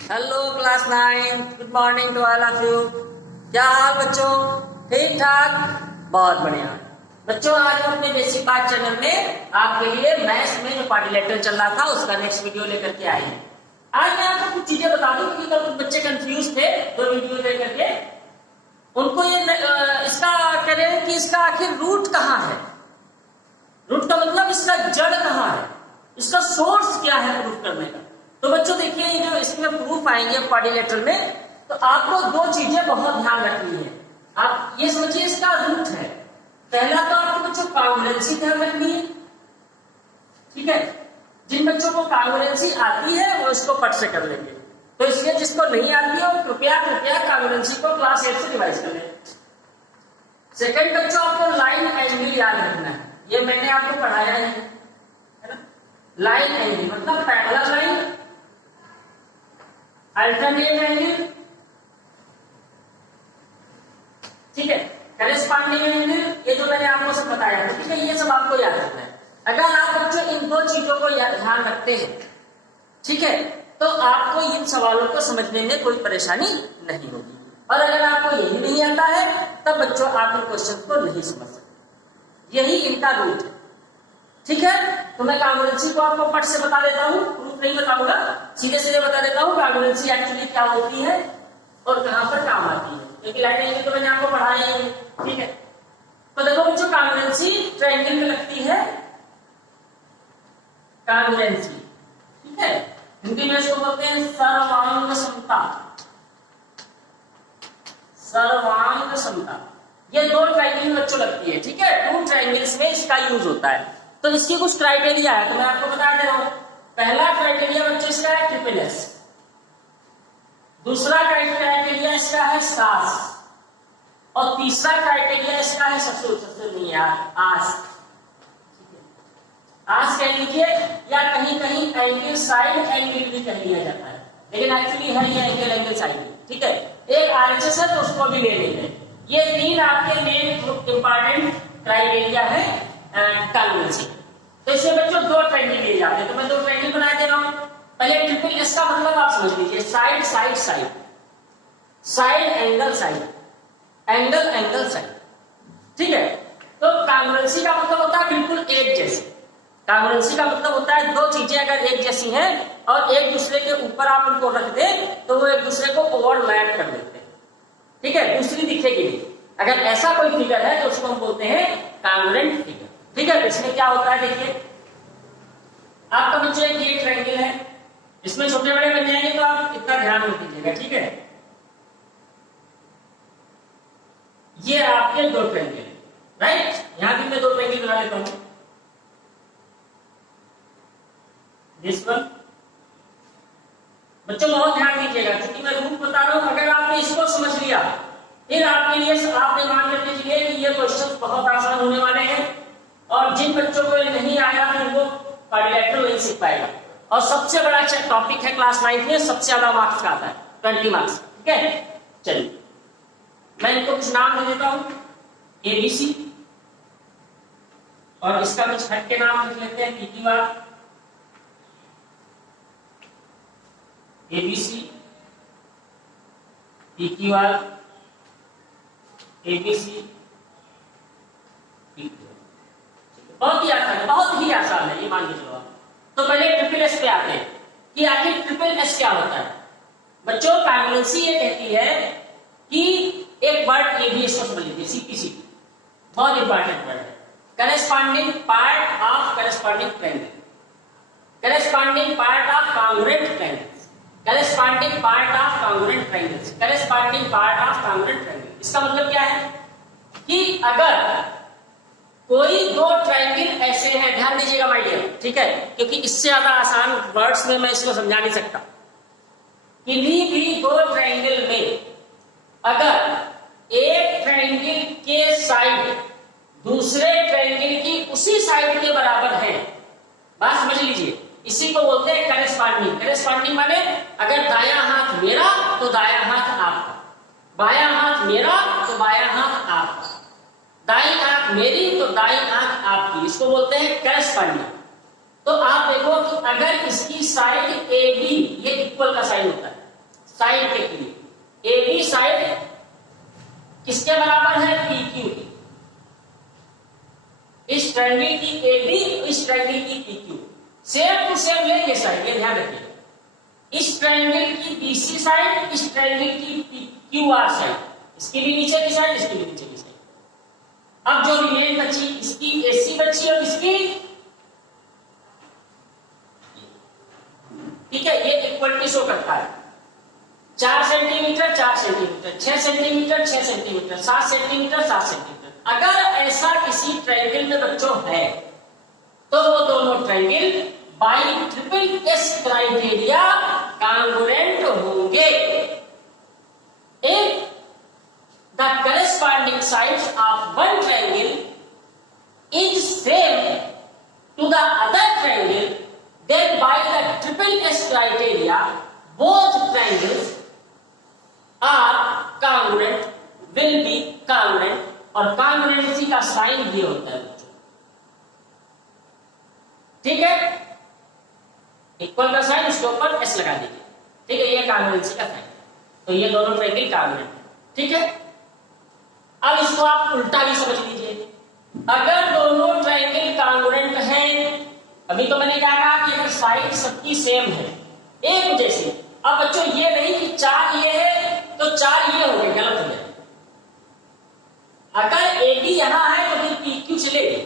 Hello class 9, good morning to all of you. क्या हाल बच्चों? ठीक ठाक, बहुत बढ़िया बच्चों। आज हम अपने बेसिक पार्ट चैनल में आपके लिए मैथ्स में जो क्वाड्रिलेटरल चल रहा था उसका नेक्स्ट वीडियो लेकर के आए हैं। आज मैं आपको कुछ चीजें बता दूं क्योंकि कल कुछ बच्चे कंफ्यूज थे दो वीडियो लेकर के। उनको ये इसका कह रहे हैं कि इसका आखिर रूट कहाँ है, रूट का मतलब इसका जड़ कहाँ है, इसका सोर्स क्या है प्रूफ करने का। तो बच्चों देखिए जो इसमें प्रूफ आएंगे क्वाड्रिलेटरल में, तो आपको दो चीजें बहुत ध्यान रखनी है। आप ये समझिए इसका रूट है। पहला तो आपको बच्चों कांग्रुएंसी ध्यान रखनी है, ठीक है। जिन बच्चों को कांग्रुएंसी आती है वो इसको पट से कर लेंगे, तो इसलिए जिसको नहीं आती है कृपया कांग्रुएंसी को क्लास 8 से रिवाइज कर लें। सेकंड बच्चों आपको लाइन एंगल याद रखना है, ये मैंने आपको पढ़ाया है ना। लाइन एंगल मतलब पैरेलल लाइन, अल्टरनेट एंगल, ठीक है, करेस्पॉन्डिंग एंगल, ये जो मैंने आपको सब बताया था, ठीक है। ये सब आपको याद रखना है। अगर आप बच्चों इन दो चीजों को ध्यान रखते हैं, ठीक है, तो आपको इन सवालों को समझने में कोई परेशानी नहीं होगी। और अगर आपको यही नहीं आता है तब बच्चों आप इन क्वेश्चन को नहीं समझ सकते। यही इनका रूट है, ठीक है। तो मैं कांग्रुएंसी को आपको पट से बता देता हूँ, प्रूफ नहीं बताऊंगा, सीधे सीधे बता देता हूँ कांग्रुएंसी एक्चुअली क्या होती है और कहां पर काम आती है, क्योंकि लाइन एंगल तो मैंने आपको पढ़ाया ही है, ठीक है। तो देखो बच्चों कांग्रुएंसी ट्रायंगल में लगती है, कांग्रुएंसी, ठीक है। हिंदी में इसको बोलते हैं सर्वांग समता, सर्वांग समता। ये दो ट्रायंगल में बच्चों लगती है, ठीक है। टू ट्रायंगल्स में इसका यूज होता है। तो इसकी कुछ क्राइटेरिया है, तो मैं आपको बता दे रहा हूं। पहला क्राइटेरिया बच्चों इसका है ट्रिपल एस, दूसरा क्राइटेरिया इसका है सास, और तीसरा क्राइटेरिया इसका है सबसे नहीं यार आस, आस कह लीजिए, या कहीं कहीं एंगल साइड एंगल भी कह लिया जाता है, लेकिन एक्चुअली है ये एंगल साइड, ठीक है। एक आरएचएस है तो उसको भी ले लेंगे। ये तीन आपके मेन इंपॉर्टेंट क्राइटेरिया है कांग्रुएंसी। तो इससे बच्चों दो ट्रायंगल लिए जाते हैं, तो मैं दो ट्रायंगल बना दे रहा हूं। पहले ट्रिपल एस का मतलब आप समझ लीजिए, side side side, side angle side, angle angle side, ठीक है। तो कांग्रुएंसी का मतलब होता है बिल्कुल एक जैसे। कांग्रुएंसी का मतलब होता है दो चीजें अगर एक जैसी हैं और एक दूसरे के ऊपर आप उनको रख दें तो वो एक दूसरे को ओवरलैप कर देते हैं, ठीक है, दूसरी दिखेगी नहीं। अगर ऐसा कोई फिगर है तो उसको हम बोलते हैं कांग्रुएंट फिगर, ठीक है। इसमें क्या होता है देखिए, आपका बच्चों एक ये ट्रायंगल है, इसमें छोटे बड़े बन जाएंगे तो आप इतना ध्यान रख दीजिएगा, ठीक है। ये आपके दो ट्रायंगल, राइट। यहां भी मैं दो ट्रायंगल बना लेता हूं, दिस वन। बच्चों बहुत ध्यान दीजिएगा क्योंकि मैं रूट बता रहा हूं। अगर आपने इसको समझ लिया फिर आपके लिए आपने मान कर लीजिए कि ये क्वेश्चन बहुत आसान होने वाले हैं, और जिन बच्चों को ये नहीं आया उनको क्वाड्रिलेटरल नहीं सीख पाएगा। और सबसे बड़ा टॉपिक है क्लास 9 में, सबसे ज्यादा मार्क्स का आता है 20 मार्क्स, ठीक है। चलिए मैं इनको कुछ नाम दे देता हूं, एबीसी, और इसका कुछ हट के नाम लिख लेते हैं, पीक्यूआर, एबीसी, पीक्यूआर, एबीसी, बहुत ही आसान है, बहुत ही आसान है, ये मान के चलो आप। तो पहले ट्रिपल एस पे आते हैं कि आखिर ट्रिपल एस क्या होता है। बच्चों कांग्रुएंसी ये कहती है कि एक वर्ड एबीएस को समझ लीजिए, सीपीसी, बहुत इंपॉर्टेंट वर्ड है, corresponding part of corresponding triangle, corresponding part of congruent triangles, corresponding part of congruent triangles, corresponding part of congruent triangle. इसका मतलब क्या है कि अगर कोई दो ट्रायंगल ऐसे हैं, ध्यान दीजिएगा माय डियर, ठीक है, क्योंकि इससे ज्यादा आसान वर्ड्स में मैं इसको समझा नहीं सकता। किन्हीं भी दो ट्रायंगल में अगर एक ट्रायंगल के साइड दूसरे ट्रायंगल की उसी साइड के बराबर है, बात समझ लीजिए, इसी को बोलते हैं करेस्पॉन्डिंग। करेस्पॉन्डिंग माने अगर दायां हाथ मेरा तो दायां हाथ आपका, बायां हाथ मेरा तो बायां हाथ आपका, दाईं आंख मेरी तो दाईं आंख आपकी, इसको बोलते हैं करस्पॉन्डिंग। तो आप देखो कि अगर इसकी साइड ए बी, ये इक्वल का साइन होता है साइड के लिए, ए बी साइड किसके बराबर है, पी क्यू की। इस ट्रायंगल की ए बी, इस ट्रायंगल की P Q, same to same लेंगे साइड, ये ध्यान रखिए। इस ट्रायंगल की बीसी साइड, इस ट्रायंगल की क्यू आर साइड, इसकी भी नीचे की साइड, इसकी भी नीचे की साइड। अब जो रिमेन बची, इसकी एसी बची और इसकी, ठीक है, ये इक्वलिटी शो करता है 4 centimetre 4 centimetre, 6 centimetre 6 centimetre, 7 centimetre 7 centimetre. अगर ऐसा किसी ट्रायंगल में बच्चों है तो वो दोनों triangle by triple S criteria congruent होंगे। If the corresponding sides of one triangle is same to the other triangle, then by the triple S criteria both triangles are congruent, will be congruent, और congruency का sign ये होता है बच्चों, ठीक है, equal का साइन उसके ऊपर एस लगा दीजिए, ठीक है, ये congruency का साइन, तो ये दोनों ट्रायंगल congruent, ठीक है। अब इसको आप उल्टा भी समझ लीजिए, अगर दोनों ट्रायंगल कॉन्ग्रुएंट हैं, अभी तो मैंने क्या कहा कि अगर साइड सबकी सेम है, एक जैसी। अब बच्चों ये नहीं कि 4 ये है तो 4 ये हो गए, गलत हो गया। अगर एडी यहां है तो फिर पी क्यू चलेगी,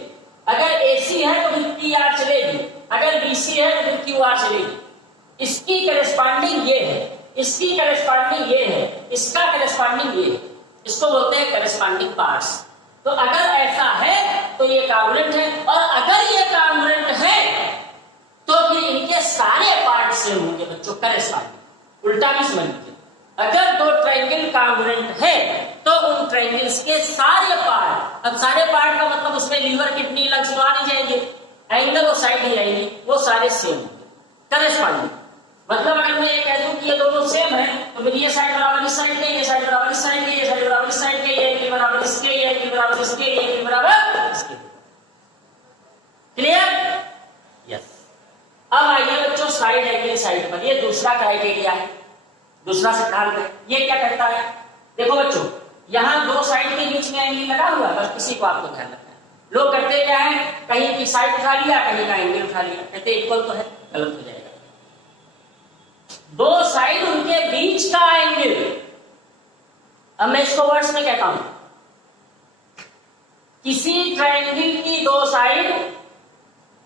अगर एसी है तो फिर पी आर चलेगी, अगर बीसी है तो फिर क्यू आर चलेगी। इसकी करस्पॉन्डिंग ये है, इसकी करस्पॉन्डिंग ये है, इसका करस्पॉन्डिंग ये है, इसको बोलते हैं करस्पॉन्डिंग पार्ट्स। तो अगर ऐसा है तो ये कॉन्ग्रुएंट है, और अगर ये कॉन्ग्रुएंट है तो फिर इनके सारे पार्ट सेम होंगे बच्चों, करस्पॉन्डिंग। उल्टा भी समझ लीजिए, अगर दो ट्रायंगल कॉन्ग्रुएंट है तो उन ट्रायंगल्स के सारे पार्ट, अब सारे पार्ट का मतलब उसमें लीवर किडनी लंग्स तो आ नहीं जाएंगे, एंगल और साइड नहीं आएंगी, वो सारे सेम होंगे, करस्पॉन्डिंग। मतलब अगर मैं ये कह दूं कि ये दोनों सेम है तो फिर ये साइड बराबर इस साइड के, ये साइड बराबर इस साइड के, ये साइड बराबर इस साइड के, ये एंगल बराबर इसके, ये एंगल बराबर इसके, ये एंगल बराबर इसके। क्लियर? यस। अब आइए बच्चों साइड एंगल साइड पर, ये दूसरा क्राइटेरिया है, दूसरा सिद्धांत है। ये क्या कहता है, देखो बच्चों, यहां दो साइड के बीच में एंगल लगा हुआ है, बस इसी को आपको ध्यान रखना है। लोग करते क्या है, कहीं की साइड उठा लिया, कहीं का एंगल उठा लिया, कहते इक्वल तो है, गलत हो जाएगा। दो साइड उनके बीच का एंगल, अब मैं इसको वर्ड्स में कहता हूं, किसी ट्रायंगल की दो साइड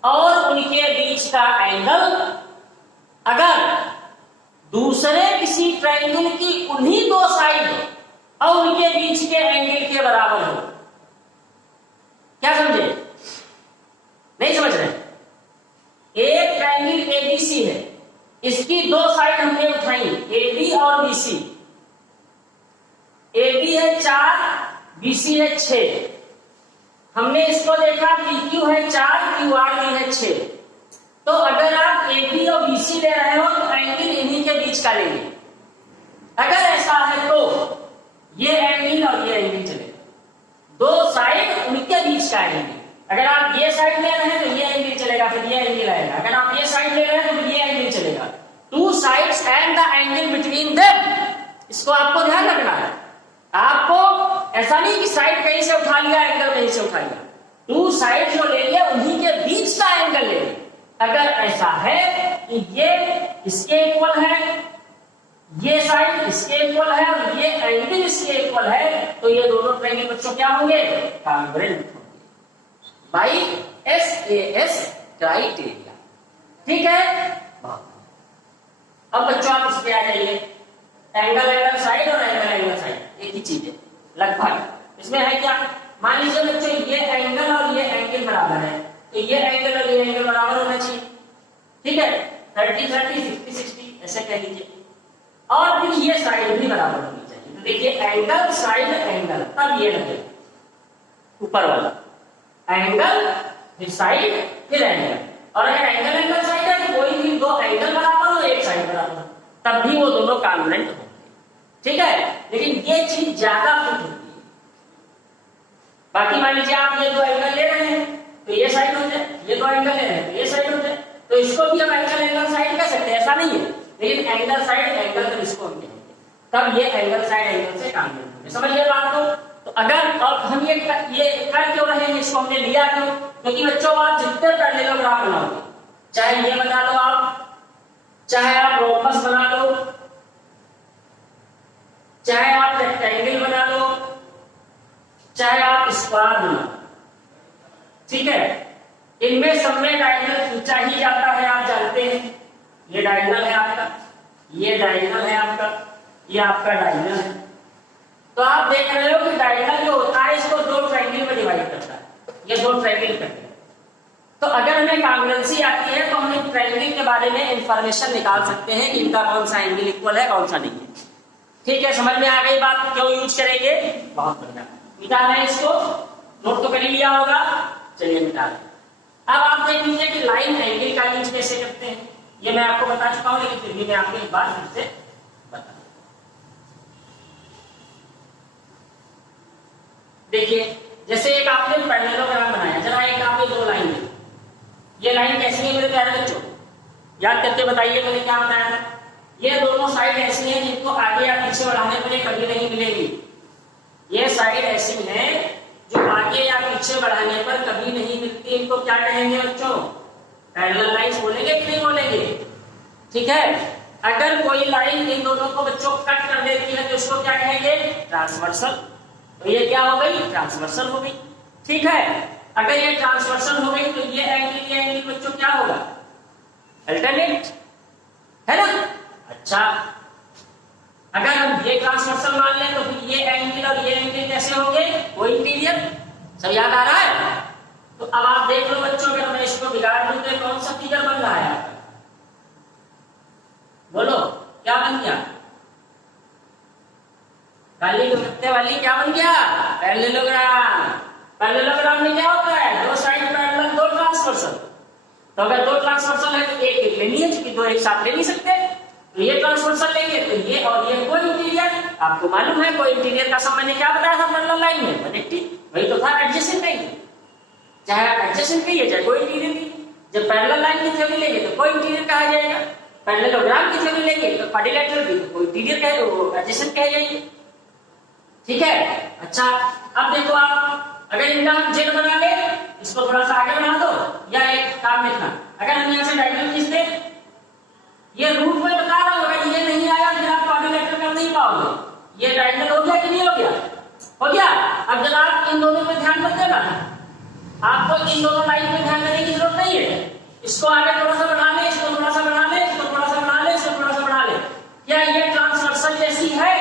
और उनके बीच का एंगल अगर दूसरे किसी ट्रायंगल की उन्हीं दो साइड और उनके बीच के एंगल के बराबर हो। क्या समझे? नहीं समझ रहे? एक ट्रायंगल एबीसी है, इसकी दो साइड हमने उठाई, ए बी और बी सी। ए बी है 4, बी सी है 6। हमने इसको देखा पी क्यू है 4, क्यू आर भी है 6। तो अगर आप ए बी और बी सी ले रहे हो तो एंगल इन्हीं के बीच का लेंगे। अगर ऐसा है तो ये एंगल और ये एंगल चलेगा, दो साइड उनके बीच का एंगल। अगर आप ये साइड ले रहे हैं तो ये एंगल चलेगा, फिर ये एंगल आएगा। अगर आप ये साइड ले रहे हैं तो फिर ये एंगल चलेगा। Two sides and the angle between them, इसको आपको ध्यान रखना है। आपको ऐसा नहीं कि साइड कहीं से उठा लिया, एंगल कहीं से उठा लिया, टू साइड जो ले लिया उन्हीं के बीच का एंगल ले लिया। अगर ऐसा है कि ये इसके इक्वल है, ये साइड इसके इक्वल है और ये एंगल इसके इक्वल है, तो ये दोनों ट्रायंगल बच्चों क्या होंगे? कॉन्ग्रुएंट होंगे बाई SAS क्राइटेरिया। ठीक है? अब बच्चों आप इस पे आ जाइए, एंगल एंगल साइड और एंगल एंगल साइड एक ही चीज है लगभग। इसमें है क्या, मान लीजिए बच्चों ये एंगल और ये एंगल बराबर है, तो ये एंगल और ये एंगल बराबर होना चाहिए। ठीक है, 30 30 60 60 ऐसे कह लीजिए, और फिर ये साइड भी बराबर होनी चाहिए। तो देखिए एंगल साइड एंगल, तब ये लगे ऊपर वाला एंगल फिर साइड फिर एंगल। और अगर एंगल एंगल साइड है तो कोई भी दो एंगल बराबर हो, एक साइड बराबर हो, तब भी वो दोनों कॉन्ग्रुएंट होंगे। ठीक है, लेकिन ये चीज ज्यादा फिट होती है, बाकी मान लीजिए आप ये दो एंगल ले रहे हैं तो ये साइड हो जाए, ये दो एंगल ले रहे हैं तो ये साइड हो जाए, तो इसको भी हम एंगल साइड कह सकते हैं, ऐसा नहीं है, लेकिन एंगल साइड एंगल तो इसको हम कहेंगे, तब ये एंगल साइड एंगल से काम करेंगे। समझिए बात को। तो अगर और हम ये कर क्यों रहे हैं, इसको हमने लिया क्यों, क्योंकि बच्चों आप जितने पैरेललोग्राम बनाओगे, चाहे ये बना लो आप, चाहे आप रोम्बस बना लो, चाहे आप रेक्टेंगल बना लो, चाहे आप स्क्वायर बना लो, ठीक है, इनमें सब में डायगोनल खींचा ही जाता है, आप जानते हैं। ये डायगोनल है आपका, ये डायगोनल है आपका, ये आपका डायगोनल है। तो आप देख रहे हो कि डायगोनल जो होता है इसको दो ट्रायंगल में डिवाइड करता है, ये दो ट्रायंगल करते हैं। तो अगर हमें कांग्रुएंसी आती है तो हम इन ट्रायंगल के बारे में इंफॉर्मेशन निकाल सकते हैं कि इनका कौन सा एंगल इक्वल है, कौन सा नहीं है। ठीक है, समझ में आ गई बात, क्यों यूज करेंगे, बहुत बढ़िया। निकालना है इसको, नोट तो कर ही लिया होगा, चलिए निकाल। अब आप देख लीजिए कि लाइन एंगल का यूज कैसे करते हैं, ये मैं आपको बता चुका हूं, लेकिन फिर भी मैं आपको एक बार फिर से बता। देखिए, जैसे एक आपने पैरेललोग्राम बनाया, जरा एक आपने दो लाइन दी, ये लाइन कैसी है मेरे प्यारे बच्चों, याद करके बताइए मैंने क्या बताया था। ये दोनों साइड ऐसी हैं जिनको आगे या पीछे बढ़ाने पर कभी नहीं मिलेगी। ये साइड ऐसी है जो आगे या पीछे बढ़ाने पर कभी नहीं मिलती, इनको क्या कहेंगे बच्चों, पैरेलल लाइंस बोलेंगे कि नहीं बोलेंगे। ठीक है, अगर कोई लाइन इन दोनों को बच्चों कट कर देती है तो इसको क्या कहेंगे, ट्रांसवर्सल। तो ये क्या हो गई, ट्रांसवर्सल हो गई। ठीक है, अगर ये ट्रांसवर्सल हो गई तो ये एंगल बच्चों क्या होगा, अल्टरनेट, है ना। अच्छा, अगर हम ये ट्रांसवर्सल मान लें तो फिर ये एंगल और ये एंगल कैसे होंगे, वो इंटीरियर। सब याद आ रहा है। तो अब आप देख लो बच्चों, अगर मैं इसको बिगाड़ दूं तो कौन सा फिगर बन रहा है आपका, बोलो क्या बन गया, काली कुत्ते वाली क्या बन गया, पैरेललोग्राम। पैरेललोग्राम में क्या होता है, दो साइड पैरेलल, दो ट्रांसवर्सल। तो अगर दो ट्रांसवर्सल है तो एक लेनी है, क्योंकि दो एक साथ ले नहीं सकते। तो ये ट्रांसवर्सल लेंगे तो ये और ये कोई इंटीरियर, आपको मालूम है कोई इंटीरियर का सब मैंने क्या बताया था पैरेलल लाइन में, 180, वही तो था एडजेसेंट एंगल। चाहे आप एडजेसेंट कहिए चाहे कोई इंटीरियर कहिए, जब पैरेलल लाइन की थ्योरी लेंगे तो कोई इंटीरियर कहा जाएगा, पैरेललोग्राम की थ्योरी लेंगे तो क्वाड्रिलेटरल की तो कोई इंटीरियर कहे, वो एडजेसेंट कहे जाएंगे। ठीक है, अच्छा अब देखो आप, अगर इनका हम जेड बना ले, इसको थोड़ा सा आगे बना दो, या एक काम देखना, अगर हम यहाँ से डायगोनल खींच ले, ये रूट में बता रहा हूं, अगर ये नहीं आया फिर आप क्वाड्रिलेटरल कर नहीं पाओगे। ये डायगोनल हो गया कि नहीं हो गया, हो गया। अब जरा आप इन दोनों पे ध्यान मत देना, आपको इन दोनों लाइन पे ध्यान देने की जरूरत नहीं है। इसको आगे थोड़ा सा बढ़ा ले, इसको थोड़ा सा बढ़ा ले, इसको थोड़ा सा बढ़ा ले, इसको थोड़ा सा बढ़ा ले। क्या ये ट्रांसवर्सल जैसी है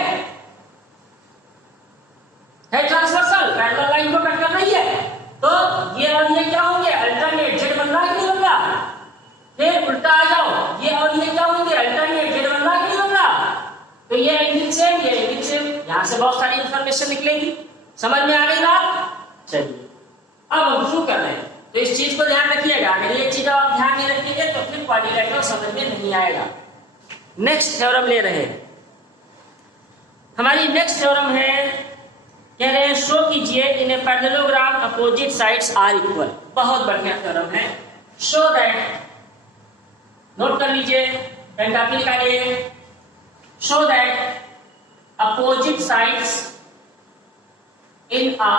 ट्रांसवर्सल, पैरेलल लाइन को कट कर रही है। तो ये और ये क्या होंगे, अल्टरनेट, जेड बन रहा है कि नहीं बन रहा। फिर उल्टा आ जाओ, ये और ये क्या होंगे, अल्टरनेट, जेड बन रहा है कि नहीं बन रहा। तो ये एंगल सेम, ये एंगल सेम, यहां से बहुत सारी इंफॉर्मेशन निकलेगी। समझ में आ गई बात। चलिए अब हम शुरू कर रहे हैं, तो इस चीज को ध्यान रखिएगा, अगर ये चीज आप ध्यान नहीं रखिएगा तो फिर क्वाड्रिलेटरल समझ में नहीं आएगा। नेक्स्ट थ्योरम ले रहे हैं, हमारी नेक्स्ट थ्योरम है, कह रहे हैं शो कीजिए in a parallelogram opposite sides are equal. बहुत बढ़िया थ्योरम है। शो दैट, नोट कर लीजिए, पेन कापी निकालिए। Show that opposite sides in a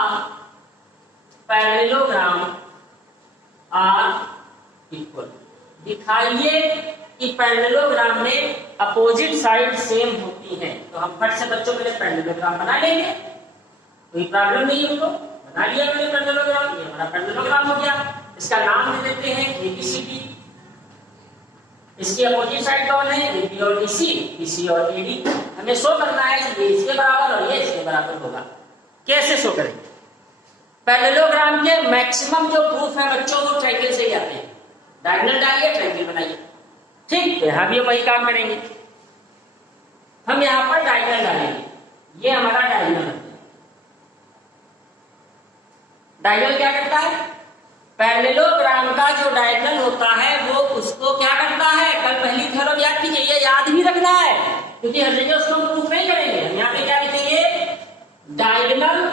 parallelogram are equal. दिखाइए कि पैरेललोग्राम में अपोजिट साइड सेम होती है। तो हम फट से बच्चों के लिए पैरेललोग्राम बना लेंगे, कोई प्रॉब्लम नहीं है, उनको बना लिया मैंने पैरेललोग्राम, ये हमारा पैरेललोग्राम हो गया। इसका नाम दे देते हैं एबीसीडी। इसकी अपोजिट साइड कौन है, एबी और डीसी, बीसी और एडी। हमें शो करना है कि ये इसके बराबर और ये इसके बराबर होगा। कैसे शो करेंगे, पैरेललोग्राम के मैक्सिमम जो प्रूफ है बच्चों वो ट्रायंगल से ही आते हैं। डायगोनल डालिए, ट्रायंगल बनाइए। ठीक, यहाँ भी हम वही काम करेंगे। हम यहाँ पर डायगोनल डालेंगे, ये हमारा डायगोनल है। डायगोनल क्या करता है, पैरेललोग्राम का जो डायगोनल होता है वो उसको क्या करता है, कल पहली थ्योरम याद कीजिए, ये याद भी रखना है क्योंकि हर जगह उसको प्रूफ नहीं करेंगे। हम यहाँ पे क्या लिखेंगे, डायगोनल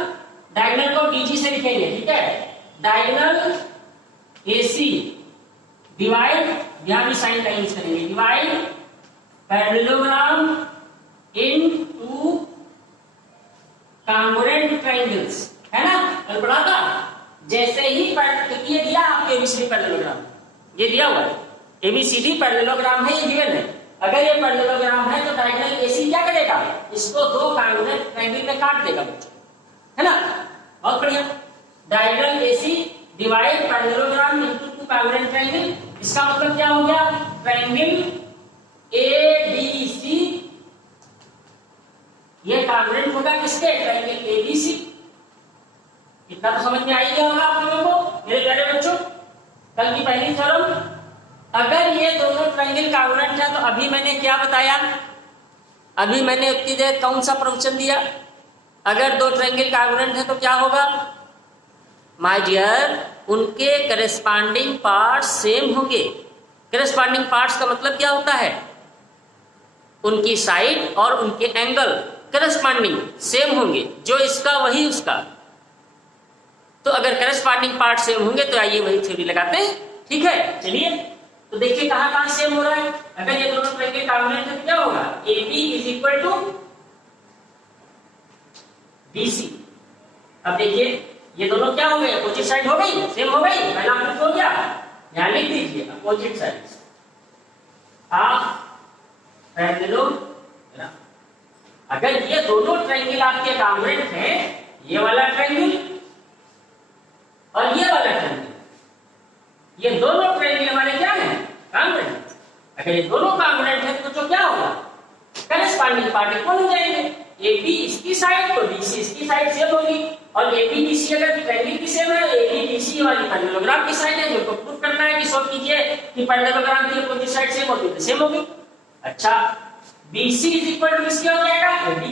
डायगोनल को डीजी से लिखेंगे, ठीक है। डायगोनल एसी डिवाइड, यहां भी साइन का यूज करेंगे, divide parallelogram into congruent triangles, है ना, कल पढ़ा था। जैसे ही ये दिया आपको एबीसीडी पैरेललोग्राम, ये दिया हुआ है, एबीसीडी पैरेललोग्राम है, ये गिवन है। अगर ये पैरेललोग्राम है तो डायगोनल एसी क्या करेगा, इसको दो कॉन्ग्रुएंट ट्रायंगल में काट देगा बच्चों, है ना, बहुत बढ़िया। Diagonal AC divide parallelogram into two congruent triangle, इसका मतलब क्या हो गया, ट्रायंगल एबीसी ये कॉन्ग्रुएंट होगा किसके, ट्रायंगल एबीसी। इतना तो समझ में आ ही गया होगा आप लोगों को मेरे प्यारे बच्चों, कल की पहली थ्योरम। अगर ये दोनों ट्रायंगल कॉन्ग्रुएंट है तो अभी मैंने क्या बताया, अभी मैंने उतनी देर कौन सा प्रवचन दिया, अगर दो ट्रायंगल कॉन्ग्रुएंट है तो क्या होगा माय डियर, उनके करेस्पॉन्डिंग पार्ट्स सेम होंगे। करेस्पॉन्डिंग पार्ट्स का मतलब क्या होता है, उनकी साइड और उनके एंगल करेस्पॉन्डिंग सेम होंगे, जो इसका वही उसका। तो अगर करेस्पॉन्डिंग पार्ट सेम होंगे तो आइए वही थ्योरी लगाते हैं, ठीक है। चलिए तो देखिए कहां कहां सेम हो रहा है। अगर ये दोनों ट्रायंगल कॉन्ग्रुएंट है तो क्या होगा, AB is equal to BC। अब देखिए ये दोनों क्या हो गए, अपोजिट साइड हो गई, सेम हो गई, पहला प्रूफ हो गया। यहां लिख दीजिए अपोजिट साइड ऑफ पैरेललोग्राम। अगर ये दोनों ट्रायंगल आपके कॉन्ग्रुएंट हैं, ये वाला ट्रायंगल और ये वाला ट्रायंगल, ये दोनों ट्रायंगल हमारे क्या है, कॉन्ग्रुएंट। अगर ये दोनों कॉन्ग्रुएंट है तो क्या होगा, करेस्पॉन्डिंग पार्ट इक्वल हो जाएंगे। AB इसकी साइड तो BC इसकी साइड सेम होगी, और AB BC अगर ट्रायंगल की सेम है, AB BC वाली पैरेललोग्राम की साइड है, जो प्रूफ करना है कि सॉल्व कीजिए कि पैरेललोग्राम की अपोजिट साइड सेम होती है, सेम होगी। अच्छा BC इज इक्वल टू किसके हो जाएगा, AD,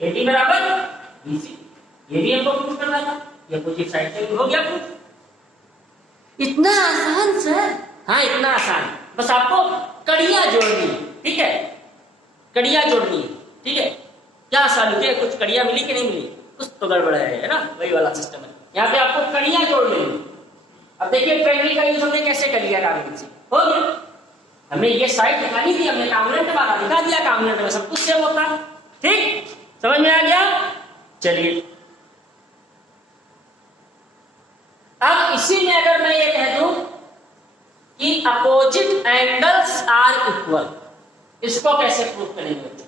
AD बराबर BC, ये भी हमको प्रूफ करना था, ये अपोजिट साइड से हो गया प्रूफ। इतना आसान सर, हाँ इतना आसान, बस आपको कड़ियां जोड़नी, ठीक है, कड़ियां जोड़नी, ठीक है। क्या सालू के कुछ कड़ियां मिली कि नहीं मिली, कुछ तो गड़बड़ है ना, वही वाला सिस्टम है। यहाँ पे आपको कड़ियां जोड़नी है। अब देखिए ट्रायंगल का यूज हमने कैसे कर लिया, कॉन्ग्रुएंट से हो गया, हमें ये साइड दिखानी थी, हमने कॉन्ग्रुएंट वाला दिखा दिया, कॉन्ग्रुएंट में सब कुछ सेम होता, ठीक, समझ में आ गया। चलिए अब इसी में अगर मैं ये कह दूं कि अपोजिट एंगल्स आर इक्वल, इसको कैसे प्रूव करेंगे बच्चों,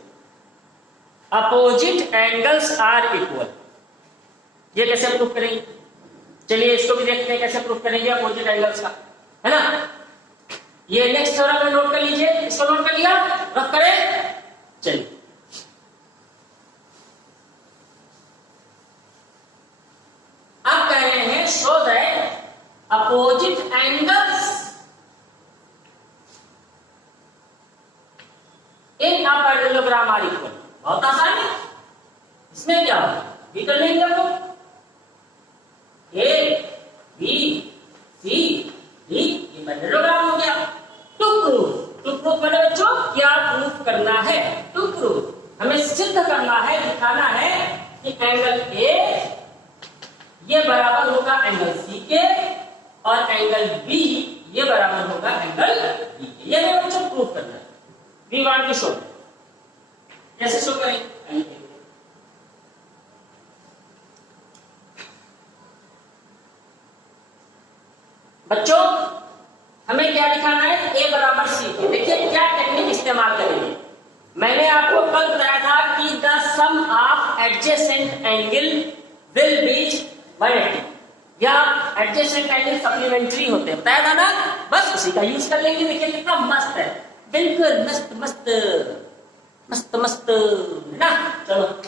अपोजिट एंगल्स आर इक्वल, ये कैसे प्रूव करेंगे, चलिए इसको भी देखते हैं कैसे प्रूव करेंगे अपोजिट एंगल्स का, है ना। ये नेक्स्ट थ्योरम में नोट कर लीजिए, इसको नोट कर लिया, रख करें। चलिए अब कह रहे हैं show that opposite angles in a parallelogram are equal. बहुत आसान है, इसमें क्या होगा, भी कर लेंगे आपको, A B C D ये पैरेललोग्राम हो गया। टू प्रूफ मैंने बच्चों क्या प्रूफ करना है, टू प्रूफ हमें सिद्ध करना है, दिखाना है कि एंगल A ये बराबर होगा एंगल C के, और एंगल B ये बराबर होगा एंगल B के, ये हमें बच्चों प्रूफ करना है। वी वांट टू शो, कैसे शो करें, बच्चों हमें क्या दिखाना है, A बराबर C के। देखिए क्या टेक्निक इस्तेमाल करेंगे, मैंने आपको कल बताया था कि the sum of adjacent angle will be 180, या एडजेसेंट एंगल सप्लीमेंट्री होते हैं, बताया था ना, बस उसी का यूज कर लेंगे। देखिए कितना मस्त है, बिल्कुल मस्त मस्त मस्त मस्त, है ना। चलो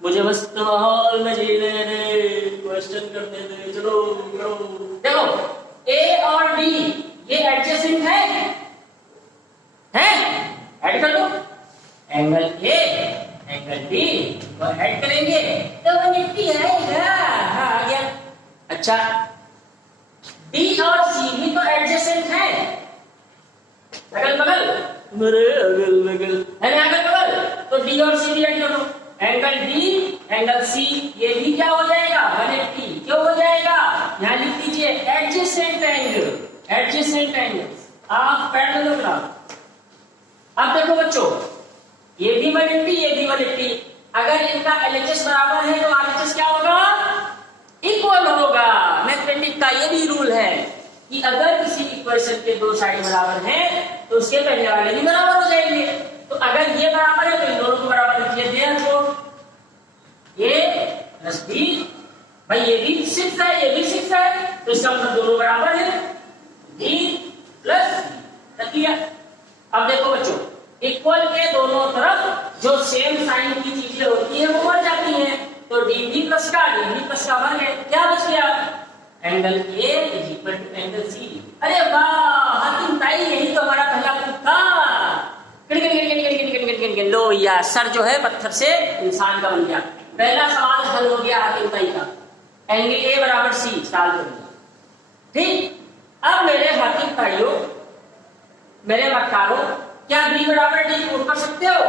मुझे मस्त माहौल में जीने दे, क्वेश्चन करने दे, चलो करो। देखो A और D ये एडजेसेंट है, ऐड कर दो, एंगल A एंगल B को ऐड करेंगे तो 180 आएगा, हाँ आ गया। अच्छा D और C भी तो एडजेसेंट है, अगल बगल, मेरे अगल बगल है ना, अगल बगल, तो D और C भी ऐड कर दो, एंगल डी एंगल सी, ये भी क्या हो जाएगा 180, क्यों हो जाएगा, यहां लिख दीजिए adjacent angle, adjacent angle of parallelogram. अब देखो बच्चों, ये भी 180 ये भी 180, अगर इनका LHS बराबर है तो RHS क्या होगा, इक्वल होगा। मैथमेटिक्स का ये भी रूल है कि अगर किसी इक्वेशन के दो साइड बराबर हैं तो उसके पहले वाले भी बराबर हो जाएंगे। तो अगर ये बराबर है तो इन दोनों को बराबर लिखिए, ये प्लस बी, भाई ये भी 6 है ये भी 6 है तो इसका मतलब दोनों बराबर है, बी प्लस किया। अब देखो बच्चों, इक्वल के दोनों तरफ जो सेम साइन की चीजें होती है वो बढ़ जाती हैं, तो डी प्लस का वर्ग है, क्या बच गया, angle A is equal to angle C. अरे वाह हातिम ताई, यही तो हमारा पहला प्रूफ था। लो भैया, सर जो है पत्थर से इंसान का बन गया, पहला सवाल हल हो गया हातिम ताई का, एंगल ए बराबर सी सॉल्व कर दिया। ठीक, अब मेरे हातिम ताइयों, मेरे मक्कारों, क्या बी बराबर डी प्रूव कर सकते हो,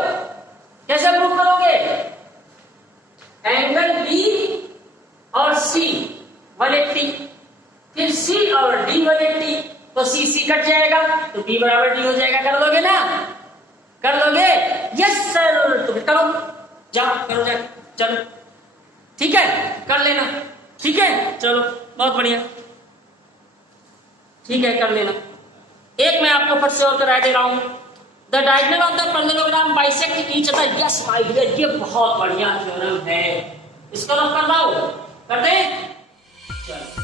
कैसे प्रूव करोगे, एंगल बी और सी 180, फिर सी और डी 180, तो सी कट जाएगा तो बी बराबर डी हो जाएगा। कर लोगे ना, कर लोगे, यस सर, तो फिर करो, जाओ करो जा, चलो ठीक है कर लेना, ठीक है चलो बहुत बढ़िया, ठीक है कर लेना। एक मैं आपको फट से और करा दे रहा हूं, the diagonal of the parallelogram bisect each other, yes my dear, ये बहुत बढ़िया थ्योरम है, इसको रख कर लाओ, कर दे, चलो।